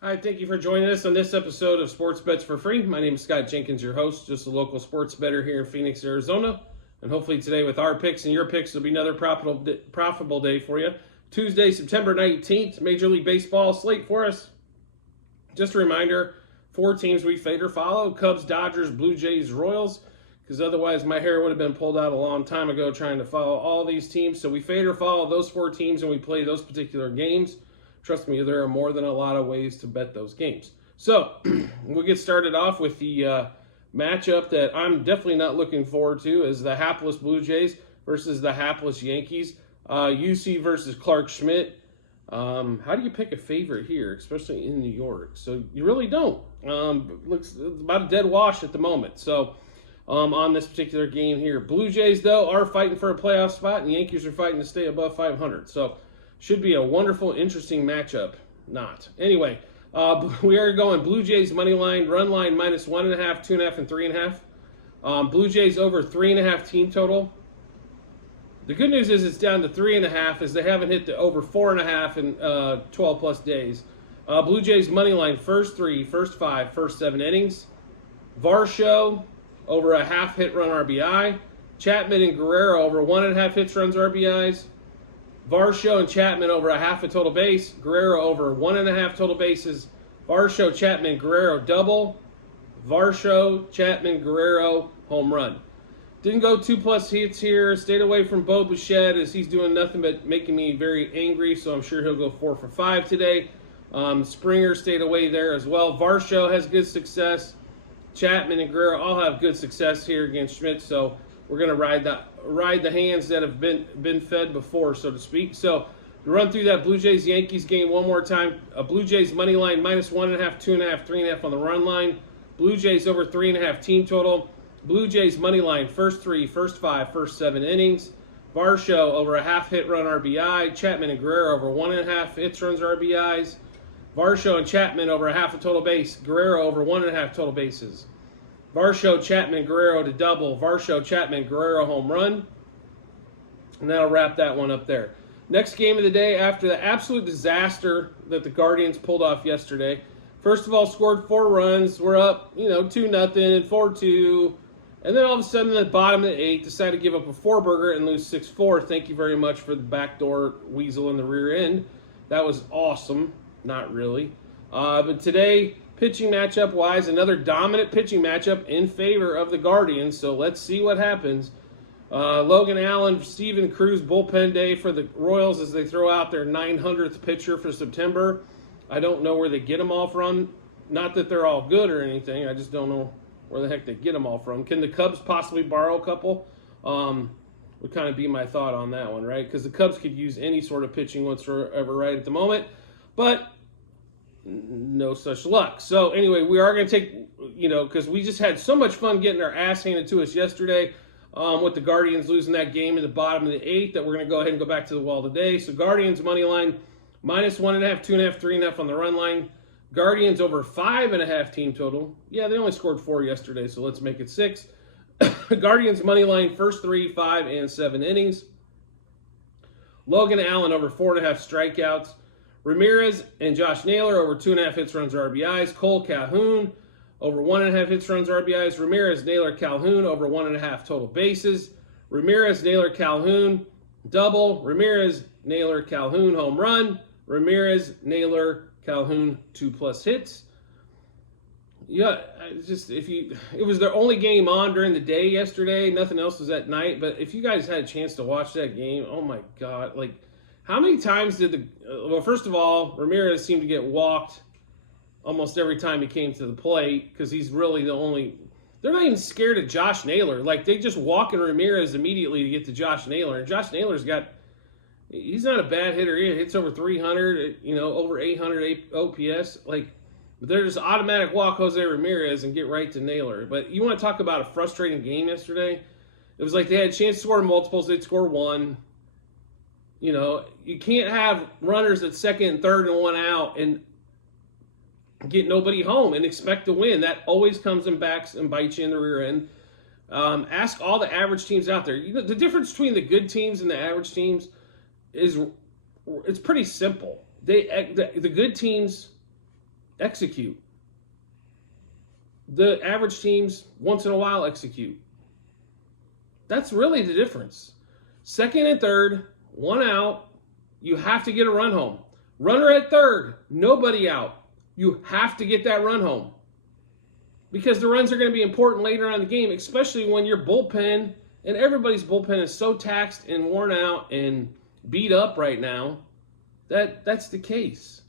Hi, thank you for joining us on this episode of Sports Bets for Free. My name is Scott Jenkins, your host, just a local sports bettor here in Phoenix, Arizona. And hopefully today with our picks and your picks, it'll be another profitable day for you. Tuesday, September 19th, Major League Baseball slate for us. Just a reminder, 4 teams we fade or follow: Cubs, Dodgers, Blue Jays, Royals, because otherwise my hair would have been pulled out a long time ago trying to follow all these teams. So we fade or follow those 4 teams and we play those particular games. Trust me, there are more than a lot of ways to bet those games. So we'll get started off with the matchup that I'm definitely not looking forward to, is the hapless Blue Jays versus the hapless Yankees. UC versus Clark Schmidt. How do you pick a favorite here, especially in New York? So you really don't. Looks about a dead wash at the moment. So on this particular game here, Blue Jays though are fighting for a playoff spot, and Yankees are fighting to stay above 500. So should be a wonderful, interesting matchup. Not. Anyway, we are going Blue Jays money line, run line minus 1.5, 2.5, and 3.5. Blue Jays over 3.5 team total. The good news is it's down to 3.5, as they haven't hit the over 4.5 in 12 plus days. Blue Jays money line, first 3, first 5, first 7 innings. Varsho over a half hit run RBI. Chapman and Guerrero over 1.5 hits runs RBIs. Varsho and Chapman over a half a total base. Guerrero over 1.5 total bases. Varsho, Chapman, Guerrero double. Varsho, Chapman, Guerrero home run. Didn't go 2+ hits here. Stayed away from Bo Bichette, as he's doing nothing but making me very angry. So I'm sure he'll go 4 for 5 today. Springer stayed away there as well. Varsho has good success. Chapman and Guerrero all have good success here against Schmidt. So we're going to ride the hands that have been fed before, so to speak. So to run through that Blue Jays-Yankees game one more time, a Blue Jays money line minus 1.5, 2.5, 3.5 on the run line. Blue Jays over 3.5 team total. Blue Jays money line, first 3, first 5, first 7 innings. Varsho over a half hit run RBI. Chapman and Guerrero over 1.5 hits runs RBIs. Varsho and Chapman over a half a total base. Guerrero over 1.5 total bases. Varsho, Chapman, Guerrero to double. Varsho, Chapman, Guerrero home run. And that'll wrap that one up there. Next game of the day, after the absolute disaster that the Guardians pulled off yesterday. First of all, scored 4 runs. We're up, 2-0 and 4-2. And then all of a sudden, at the bottom of the 8th, decided to give up a 4-burger and lose 6-4. Thank you very much for the backdoor weasel in the rear end. That was awesome. Not really. But today, pitching matchup-wise, another dominant pitching matchup in favor of the Guardians. So let's see what happens. Logan Allen, Steven Cruz, bullpen day for the Royals as they throw out their 900th pitcher for September. I don't know where they get them all from. Not that they're all good or anything. I just don't know where the heck they get them all from. Can the Cubs possibly borrow a couple? Would kind of be my thought on that one, right? Because the Cubs could use any sort of pitching whatsoever right at the moment. But no such luck. So anyway, we are going to take, because we just had so much fun getting our ass handed to us yesterday with the Guardians losing that game at the bottom of the 8th, that we're going to go ahead and go back to the wall today. So Guardians money line, minus 1.5, 2.5, 3.5 on the run line. Guardians over 5.5 team total. Yeah, they only scored 4 yesterday, so let's make it 6. Guardians money line, first 3, 5, and 7 innings. Logan Allen over 4.5 strikeouts. Ramirez and Josh Naylor over 2.5 hits, runs, RBIs. Cole Calhoun over 1.5 hits, runs, RBIs. Ramirez, Naylor, Calhoun over 1.5 total bases. Ramirez, Naylor, Calhoun double. Ramirez, Naylor, Calhoun home run. Ramirez, Naylor, Calhoun 2+ hits. Yeah, it was their only game on during the day yesterday. Nothing else was at night. But if you guys had a chance to watch that game, oh my God, how many times did well, first of all, Ramirez seemed to get walked almost every time he came to the plate, because he's really the only, they're not even scared of Josh Naylor. They just walk in Ramirez immediately to get to Josh Naylor. And Josh Naylor's he's not a bad hitter. He hits over 300, over 800 OPS. But they're just automatic walk Jose Ramirez and get right to Naylor. But you want to talk about a frustrating game yesterday? It was like they had a chance to score multiples. They'd score 1. You can't have runners at second and third and 1 out and get nobody home and expect to win. That always comes and backs and bites you in the rear end. Ask all the average teams out there. The difference between the good teams and the average teams it's pretty simple. The good teams execute. The average teams, once in a while, execute. That's really the difference. Second and third, one out, you have to get a run home. Runner at third, nobody out. You have to get that run home. Because the runs are going to be important later on in the game, especially when your bullpen, and everybody's bullpen is so taxed and worn out and beat up right now, that's the case.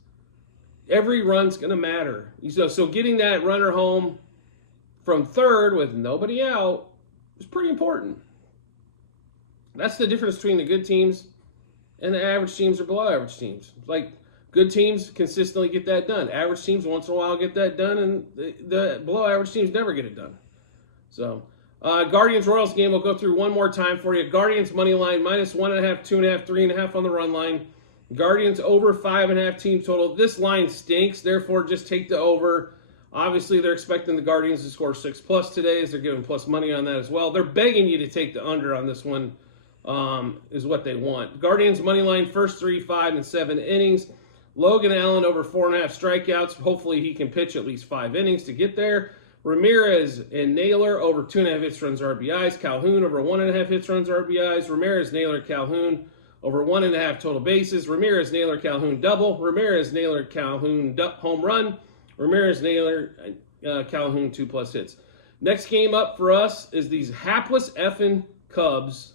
Every run's going to matter. So getting that runner home from third with nobody out is pretty important. That's the difference between the good teams and the average teams or below average teams. Like, good teams consistently get that done. Average teams once in a while get that done, and the below average teams never get it done. So, Guardians-Royals game, we'll go through one more time for you. Guardians money line, -1.5, 2.5, 3.5 on the run line. Guardians over 5.5 team total. This line stinks, therefore just take the over. Obviously, they're expecting the Guardians to score 6+ today, as they're giving plus money on that as well. They're begging you to take the under on this one, is what they want. Guardians money line, first 3, 5, and 7 innings. Logan Allen over 4.5 strikeouts. Hopefully he can pitch at least 5 innings to get there. Ramirez and Naylor over 2.5 hits, runs, RBIs. Calhoun over 1.5 hits, runs, RBIs. Ramirez, Naylor, Calhoun over 1.5 total bases. Ramirez, Naylor, Calhoun double. Ramirez, Naylor, Calhoun home run. Ramirez, Naylor, Calhoun 2+ hits. Next game up for us is these hapless effing Cubs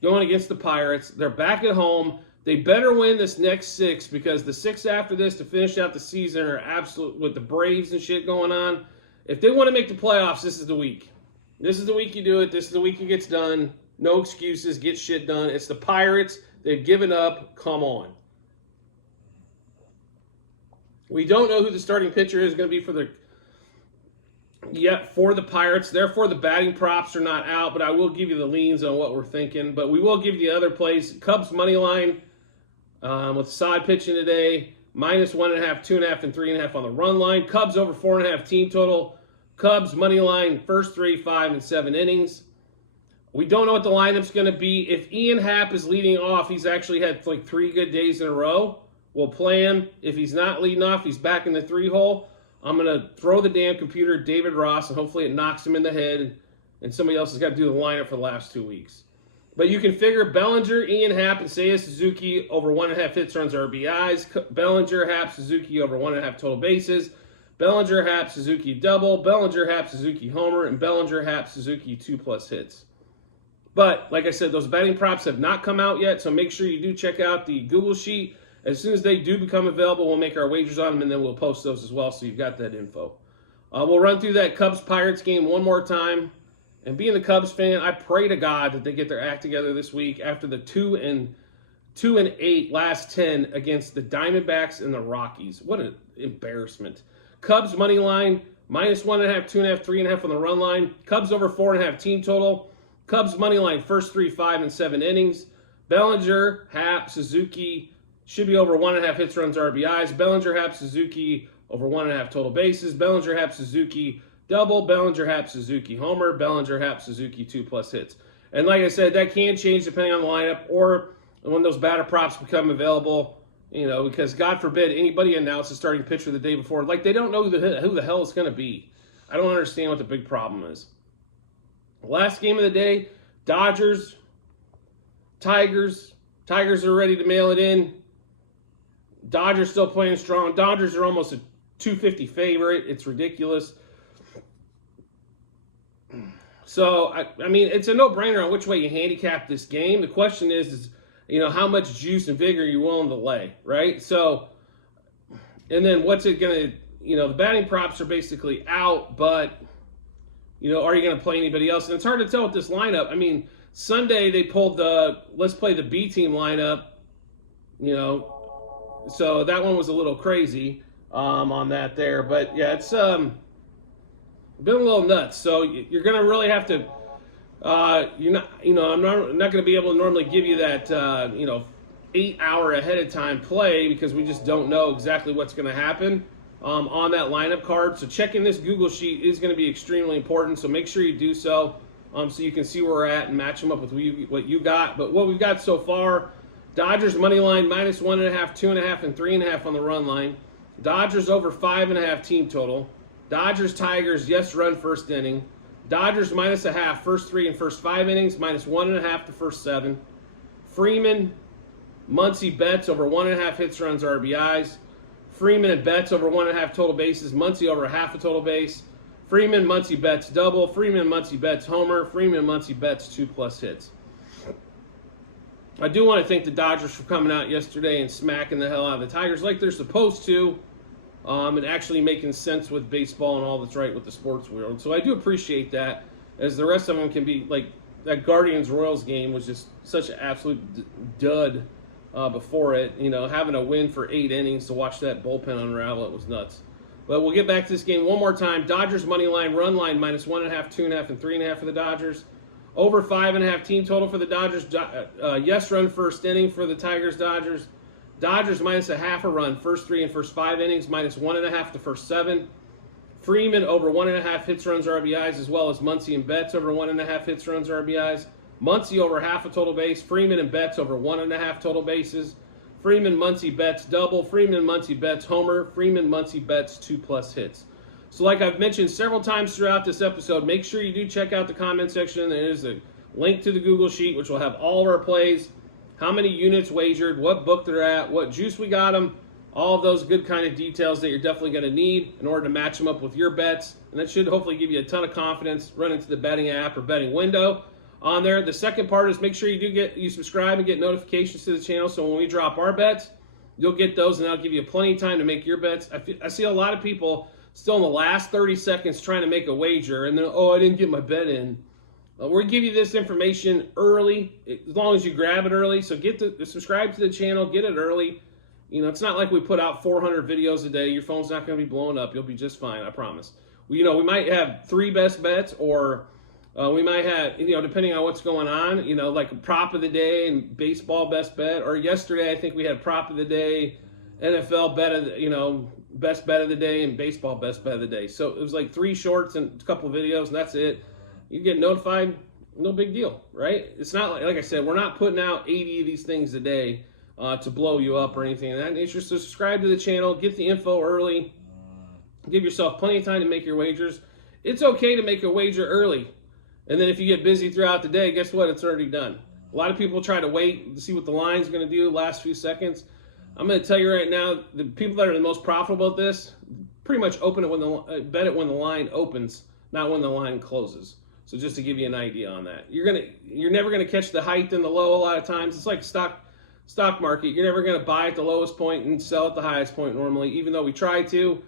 going against the Pirates. They're back at home. They better win this next 6, because the 6 after this to finish out the season are absolute, with the Braves and shit going on. If they want to make the playoffs, this is the week. This is the week you do it. This is the week it gets done. No excuses. Get shit done. It's the Pirates. They've given up. Come on. We don't know who the starting pitcher is going to be for the Pirates. Therefore, the batting props are not out, but I will give you the leans on what we're thinking. But we will give you the other plays. Cubs money line with side pitching today. -1.5, 2.5, and 3.5 on the run line. Cubs over 4.5 team total. Cubs money line, first 3, 5, and 7 innings. We don't know what the lineup's going to be. If Ian Happ is leading off, he's actually had like 3 good days in a row. We'll play him. If he's not leading off, he's back in the 3-hole. I'm going to throw the damn computer at David Ross, and hopefully it knocks him in the head, and somebody else has got to do the lineup for the last 2 weeks. But you can figure Bellinger, Ian Happ, and Seiya Suzuki over 1.5 hits, runs, RBIs. Bellinger, Happ, Suzuki over 1.5 total bases. Bellinger, Happ, Suzuki double. Bellinger, Happ, Suzuki homer. And Bellinger, Happ, Suzuki 2+ hits. But, like I said, those betting props have not come out yet, so make sure you do check out the Google Sheet. As soon as they do become available, we'll make our wagers on them, and then we'll post those as well, so you've got that info. We'll run through that Cubs-Pirates game one more time. And being the Cubs fan, I pray to God that they get their act together this week after the 2-8 last 10 against the Diamondbacks and the Rockies. What an embarrassment. Cubs money line, -1.5, 2.5, 3.5 on the run line. Cubs over 4.5 team total. Cubs money line, first 3, 5, and 7 innings. Bellinger, Happ, Suzuki should be over 1.5 hits, runs, RBIs. Bellinger, Happ, Suzuki over 1.5 total bases. Bellinger, Happ, Suzuki double. Bellinger, Happ, Suzuki homer. Bellinger, Happ, Suzuki 2+ hits. And like I said, that can change depending on the lineup or when those batter props become available. You know, because God forbid anybody announces starting pitcher the day before. Like, they don't know who the hell it's going to be. I don't understand what the big problem is. Last game of the day, Dodgers, Tigers. Tigers are ready to mail it in. Dodgers still playing strong. Dodgers are almost a 250 favorite. It's ridiculous. So, I mean, it's a no-brainer on which way you handicap this game. The question is, you know, how much juice and vigor you're willing to lay, right? So, and then what's it going to, you know, the batting props are basically out, but, you know, are you going to play anybody else? And it's hard to tell with this lineup. I mean, Sunday they pulled the, let's play the B team lineup, you know, so that one was a little crazy on that there. But, yeah, it's been a little nuts. So you're going to really have to, you're not, you know, I'm not going to be able to normally give you that, you know, 8-hour ahead of time play because we just don't know exactly what's going to happen on that lineup card. So checking this Google Sheet is going to be extremely important. So make sure you do so you can see where we're at and match them up with what you got. But what we've got so far, Dodgers money line, -1.5, 2.5, and 3.5 on the run line. Dodgers over 5.5 team total. Dodgers Tigers, yes run first inning. Dodgers -0.5 first 3 and first 5 innings, -1.5 the first 7. Freeman, Muncy Betts over 1.5 hits, runs, RBIs. Freeman and Betts over 1.5 total bases. Muncy over half a total base. Freeman, Muncy Betts double. Freeman, Muncy Betts homer. Freeman, Muncy Betts 2+ hits. I do want to thank the Dodgers for coming out yesterday and smacking the hell out of the Tigers like they're supposed to, and actually making sense with baseball and all that's right with the sports world. So I do appreciate that, as the rest of them can be like that Guardians-Royals game was just such an absolute dud before it. You know, having a win for 8 innings to watch that bullpen unravel, it was nuts. But we'll get back to this game one more time. Dodgers money line, run line, -1.5, 2.5, and 3.5 for the Dodgers. Over 5.5 team total for the Dodgers. Yes run first inning for the Tigers Dodgers. Dodgers -0.5 a run first 3 and first 5 innings, -1.5 the first 7. Freeman over 1.5 hits, runs, RBIs, as well as Muncy and Betts over 1.5 hits, runs, RBIs. Muncy over half a total base. Freeman and Betts over 1.5 total bases. Freeman, Muncy, Betts double. Freeman, Muncy, Betts homer. Freeman, Muncy, Betts 2+ hits. So like I've mentioned several times throughout this episode, make sure you do check out the comment section. There is a link to the Google Sheet, which will have all of our plays, how many units wagered, what book they're at, what juice we got them, all of those good kind of details that you're definitely going to need in order to match them up with your bets. And that should hopefully give you a ton of confidence running to the betting app or betting window on there. The second part is make sure you subscribe and get notifications to the channel, so when we drop our bets, you'll get those, and that'll give you plenty of time to make your bets. I see a lot of people still in the last 30 seconds trying to make a wager, and then, oh, I didn't get my bet in. We're going to give you this information early, as long as you grab it early. So subscribe to the channel, get it early. You know, it's not like we put out 400 videos a day. Your phone's not going to be blowing up. You'll be just fine, I promise. We might have 3 best bets, or we might have, depending on what's going on, like a prop of the day and baseball best bet. Or yesterday, I think we had prop of the day, NFL bet of the, best bet of the day, and baseball best bet of the day. So it was like 3 shorts and a couple of videos, and that's it. You get notified, no big deal, right? It's not like I said, we're not putting out 80 of these things a day to blow you up or anything of that nature. So subscribe to the channel, get the info early, give yourself plenty of time to make your wagers. It's okay to make a wager early, and then if you get busy throughout the day, guess what? It's already done. A lot of people try to wait to see what the line's going to do the last few seconds. I'm going to tell you right now, the people that are the most profitable at this pretty much open it bet it when the line opens, not when the line closes. So just to give you an idea on that, you're never going to catch the height and the low. A lot of times, it's like stock market. You're never going to buy at the lowest point and sell at the highest point normally, even though we try to.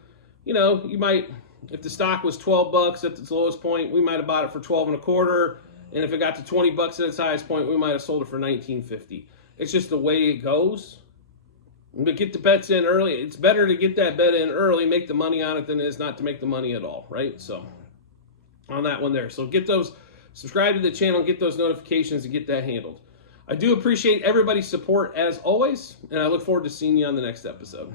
You might, if the stock was $12 at its lowest point, we might have bought it for $12.25, and if it got to $20 at its highest point, we might have sold it for $19.50. It's just the way it goes. But get the bets in early. It's better to get that bet in early, make the money on it, than it is not to make the money at all, right? So on that one there. So get those, subscribe to the channel, get those notifications, and get that handled. I do appreciate everybody's support as always, and I look forward to seeing you on the next episode.